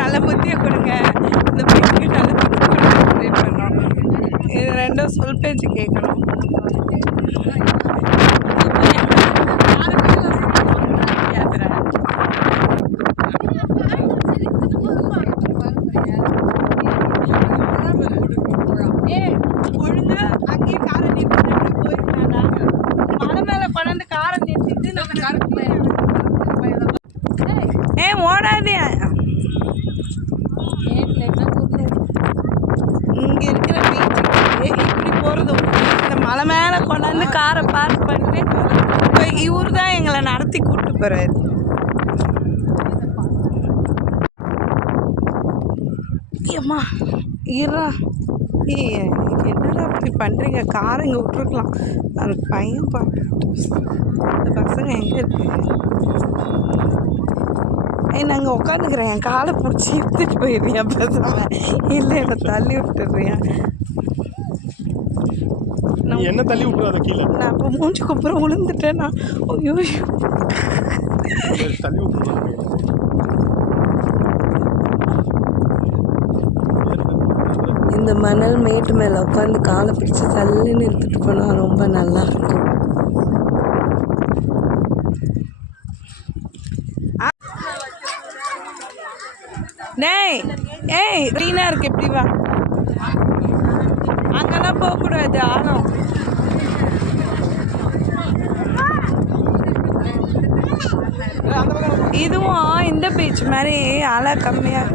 நல்ல புத்தியை கொடுங்க, இந்த பையனுக்கு நல்ல புத்தி கொடுக்க ட்ரை பண்ணோம். இது ரெண்டும் சொல் பேச்சு கேட்கணும். ஒழுங்கா அங்கேயே காரை நிறுத்திட்டு போயிருக்காடா. மலை மேலே கொண்டாந்து காரை நிறுத்திட்டு ஓடாதே. இங்கே இருக்கிற பீச்சுக்கு இப்படி போகிறது, இந்த மலை மேலே கொண்டாந்து காரை பார்க் பண்ணிட்டு இப்போ இவர் தான் எங்களை நடத்தி கூப்பிட்டு போகிறாரு. ஏம்மா ஈரா, என்னடா அப்படி பண்ணுறீங்க? காரை இங்கே விட்டுருக்கலாம். அந்த பையன் அந்த பசங்க எங்கே இருக்கு? நாங்கள் உட்காந்துக்கிறேன், என் காலை பிடிச்சி எடுத்துட்டு போயிடுறியா? பேசாம இல்லை, என்னை தள்ளி விட்டுடுறியா? என்ன தள்ளி விட்டுறாத கீழே. நான் இப்போ மூஞ்சி குப்புறம் விழுந்துட்டேன். நான் ஐயோ தள்ளி விட்டுறேன். இந்த மணல் மேட்டு மேலே உட்காந்து காலை பிடிச்சி தள்ளுன்னு எடுத்துகிட்டு போனால் ரொம்ப நல்லா இருக்கும். ஏய் ரீனா இருக்கு, எப்படி வா? அங்கெல்லாம் போகக்கூடாது, ஆழம். இதுவும் இந்த பீச் மாதிரி அலை கம்மியாக.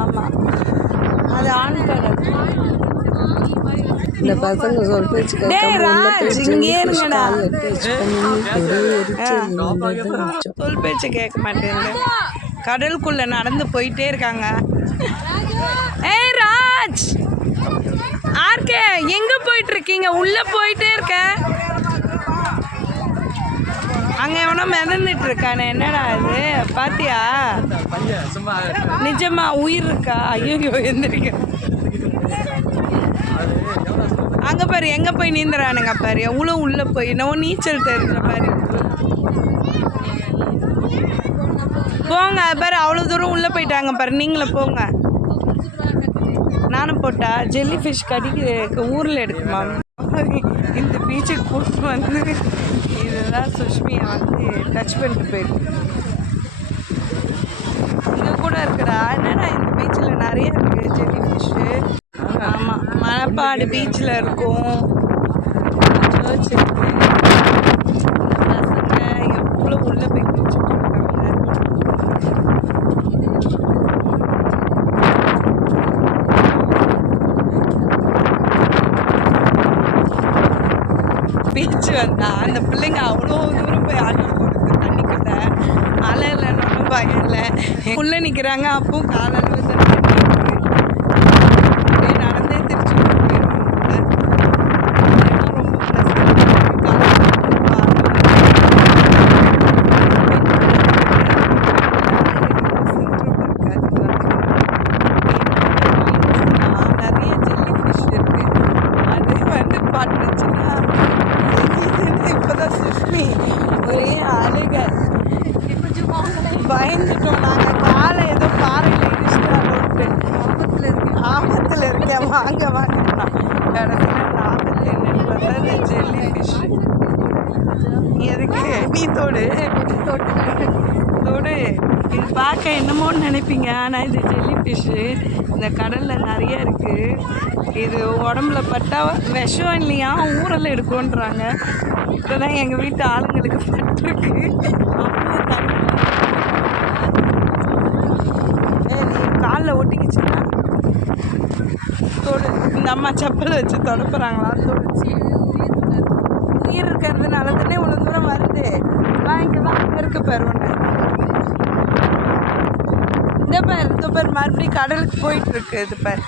ஆமாம், அது ஆன் கடல். இந்த பசங்க சொல் பேச்சு சொல் பேச்சு கேட்க மாட்டேங்க. கடலுக்குள்ள நடந்து போயிட்டே இருக்காங்க. ஏய் ராஜ், ஆர்கே எங்க போயிட்டு இருக்கீங்க? உள்ள போயிட்டே இருக்க. அங்க எவனோ மிதந்துட்டு இருக்கானே, என்னடா இது? பாத்தியா? நிஜமா உயிர் இருக்கா? ஐயோ எந்திரிக்க. அங்க பாரு, எங்க போய் நீந்துறானுங்க பாரு. எவ்வளோ உள்ள போய் என்னவோ நீச்சல் தெரிஞ்ச மாதிரி. போங்க பாரு, அவ்வளோ தூரம் உள்ளே போயிட்டாங்க பாரு. நீங்களும் போங்க. நானும் போட்டா ஜெல்லி ஃபிஷ் கடிக்க ஊரில் எடுக்குமா? இந்த பீச்சுக்கு கூட்டு வந்து இதுதான் சுஷ்மியை வந்து டச் பண்ணிட்டு போயிருக்கு. இங்கே கூட இருக்குடா. என்னடா இந்த பீச்சில் நிறைய இருக்குது ஜெல்லி ஃபிஷ்ஷு. ஆமாம், மணப்பாடு பீச்சில் இருக்கும். சர்ச் இருக்கு. பசங்க எவ்வளோ உள்ளே போய் குளிச்சுட்டு இருக்காங்க. பீச் வந்தா அந்த பிள்ளைங்க அவ்வளோ தூரம் போய் ஆட்டம் போடுது தண்ணிக்குள்ள. அலை இல்லைன்னு ஒன்றும் பயம் இல்லை. உள்ளே நிற்கிறாங்க, அப்பவும் காலளவு தான் அப்படியே நடந்தே திருச்சி போயிருக்காங்க. ரொம்ப நிறைய ஜெல்லி ஃபிஷ் இருக்கு. அது வந்து பட்டுச்சுன்னா இப்போதான் சுஷ்மி ஒரே அழுக. பயந்துட்டோம் நாங்கள். காலை ஏதோ பாறையில் இடிச்சுட்டாங்க. ஆபத்தில் இருக்கேன், வாங்க வாங்க. கடைசியில் ஆபத்தில் என்னன்னு பார்த்தா இந்த ஜெல்லி ஃபிஷ். எதுக்கு நீ தோடு தோடு? இது பார்க்க என்னமோன்னு நினைப்பீங்க, ஆனால் இது ஜெல்லி ஃபிஷ்ஷு. இந்த கடலில் நிறைய இருக்குது. இது உடம்புல பட்டா விஷம் இல்லையா, ஊரில் எடுக்கும்ன்றாங்க. இப்போ தான் எங்கள் வீட்டு ஆளுங்களுக்கு பட்டிருக்கு. நீ காலில் ஒட்டிக்கிச்சுன்னா தோடு. இந்த அம்மா செப்பல் வச்சு தொடப்புறாங்களா? தோடுச்சு உயிர் இருக்கிறதுனால தானே இவ்வளோ தூரம் வருது. இங்கெல்லாம் அங்கே இருக்கு பாரு ஒன்று. இந்த பேர் இந்த பேர் மறுபடியும் கடலுக்கு போயிட்டுருக்கு. இது பேர்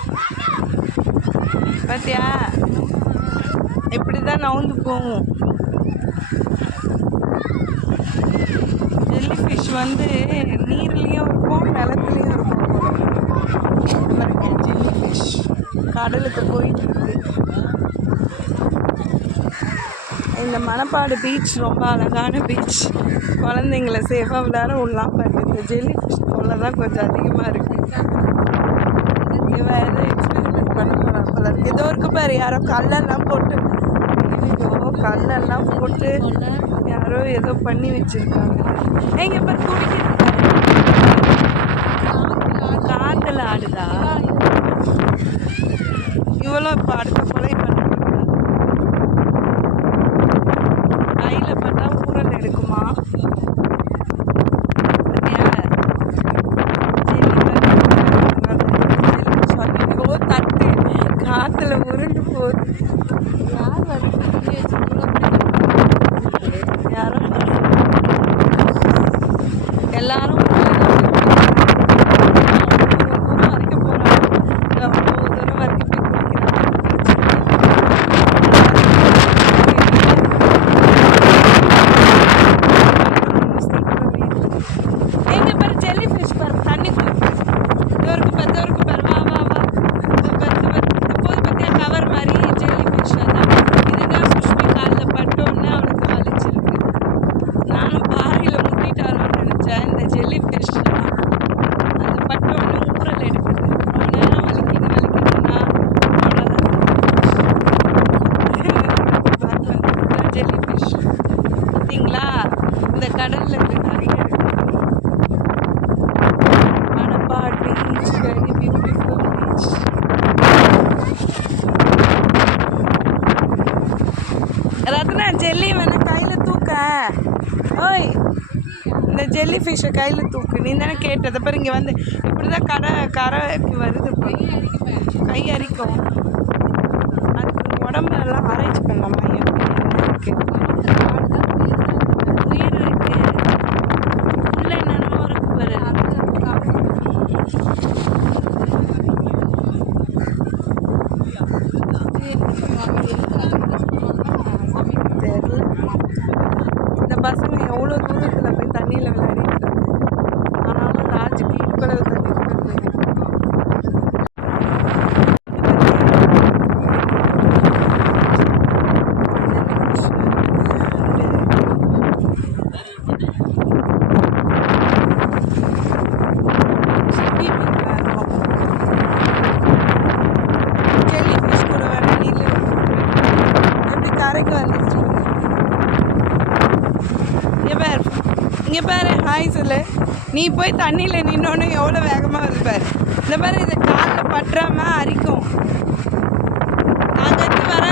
பார்த்தியா? இப்படி தான் நவுந்து போகும். ஜெல்லி ஃபிஷ் வந்து நீர்லேயும் இருக்கும், நிலத்துலேயும் இருக்கும். பாருங்க, ஜெல்லி ஃபிஷ் கடலுக்கு போயிட்டுருக்கு. இந்த மணப்பாடு பீச் ரொம்ப அழகான பீச். குழந்தைங்கள சேஃபாக விளையாட விடலாம். பட் இந்த ஜெல்லி ஃபிஷ் தொல்லை தான் கொஞ்சம் அதிகமாக இருக்குது. இவன் ஏதோ எக்ஸ்பெரிமெண்ட் பண்ண போகிறான் போல இருக்கு. ஏதோ இருக்கு பாரு, யாரோ கல்லெல்லாம் போட்டு கல்லெல்லாம் போட்டு யாரோ ஏதோ பண்ணி வச்சுருக்காங்க. எங்கே பாரு குடிக்கிறது காற்றுல ஆடுதா. இவ்வளோ இப்போ அடுத்த கொலை பண்ணுறாங்க. கையில் பார்த்தா ஊரல் எடுக்குமா. தட்டு காற்றுல உருண்டு போகுது. யாரும் எல்லாரும் தூரம் வரைக்கும் போகிறாங்க. அவ்வளோ தூரம் வரைக்கும் போய் குளிக்கிறாங்க. எங்க பாரு ஜெல்லி ஃபிஷ் பாரு தண்ணிக்குள்ள தோருக்கு பாரு வா வா வா. போது பார்த்தியா கவர் மாதிரி ஜெல்லி ஃபிஷ். அதான் இதுதான் சுஷ்மி காலில் பட்டோன்னு அவளுக்கு வலிச்சிருக்கு. நானும் பாறையில் முட்டிட்டாரோன்னு நினச்சேன். இந்த ஜெல்லி ஃபிஷ் அது பட்டோன்னு ஊரல் எடுக்குது. ரொம்ப நேரம் வலிக்குதுன்னா அவ்வளோதான். ஜெல்லி ஃபிஷ் பார்த்தீங்களா, இந்த கடலில் இது நிறைய இருக்கு. Manappadu beach, very beautiful beach. ரத்னா ஜெல்லி வேணா கையில் தூக்க. ஓய் இந்த ஜெல்லி ஃபிஷ்ஷை கையில் தூக்கு. நீ தானே கேட்டதை பாரு. இங்கே வந்து இப்படி தான் கரைக்கு வருது. போய் கை அரிக்கும். அதுக்கு உடம்பெல்லாம் ஆராய்ச்சி பண்ணலாமா எப்படி என்ன இருக்குது. உயிர் இருக்கு உள்ள என்னென்னமோ இருக்கு பாரு. தெரியல. இந்த பசங்க எவ்வளோ தூரத்தில் போய் தண்ணியில் விளையாடிட்டு ஆனாலும் ராஜுக்கு இவ்வளவு தண்ணி கொடுக்குது. ஜெல்லி ஃபிஷ் கூட வேணா நீல எப்படி கரைக்கு வந்துச்சு. இங்கே பாரு ஹாய் சொல்லு. நீ போய் தண்ணியில் நின்னோன்னு எவ்வளோ வேகமாக வருது பாரு. இந்த பாரு இது காலில் பற்றாமல் அரிக்கும். அங்கேருந்து வர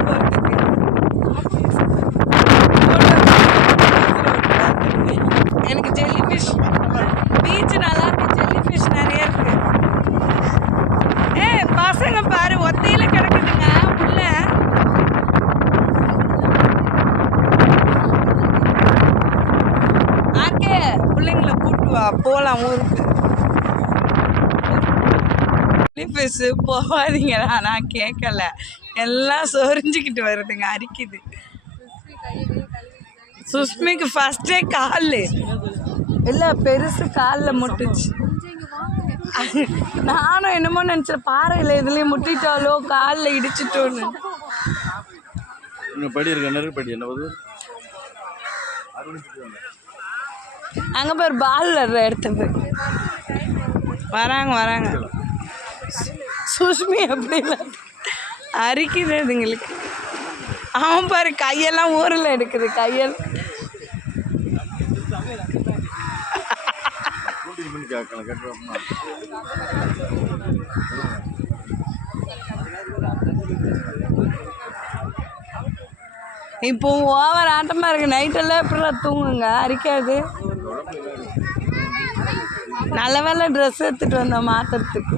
போகிறதுக்கு எனக்கு ஜெல்லி ஃபிஷ் பீச் நல்லா இருக்கு. ஜெல்லி ஃபிஷ் நிறைய இருக்கு. பசங்க பாரு ஒத்தையில் கிடக்குதுங்க உள்ள. ஆர்கே பிள்ளைங்கள கூட்டு வா போகலாம் ஊருக்கு. ஃபிஷ் போகாதீங்களா, நான் கேட்கல. எல்லாம் சொரிஞ்சிக்கிட்டு வருதுங்க, அரிக்குது. சுஷ்மிக்கு ஃபஸ்ட்டே கால் இல்லை பெருசு காலில் முட்டுச்சு. நானும் என்னமோ நினச்சேன் பாறையில் இதுலேயும் முட்டிட்டாலோ காலில் இடிச்சிட்டோன்னு. அங்கே பேர் பால் வர்ற இடத்துக்கு வராங்க. சுஷ்மி அப்படிலாம் அரிக்குது அதுங்களுக்கு. அவன் பாரு கையெல்லாம் ஊரில் எடுக்குது. கையெல்லாம் இப்போ ஓவர் ஆட்டமாக இருக்குது. நைட்டெல்லாம் எப்படிலாம் தூங்குங்க, அரிக்காது. நல்ல வேலை ட்ரெஸ் எடுத்துகிட்டு வந்தோம் மாற்றுறதுக்கு.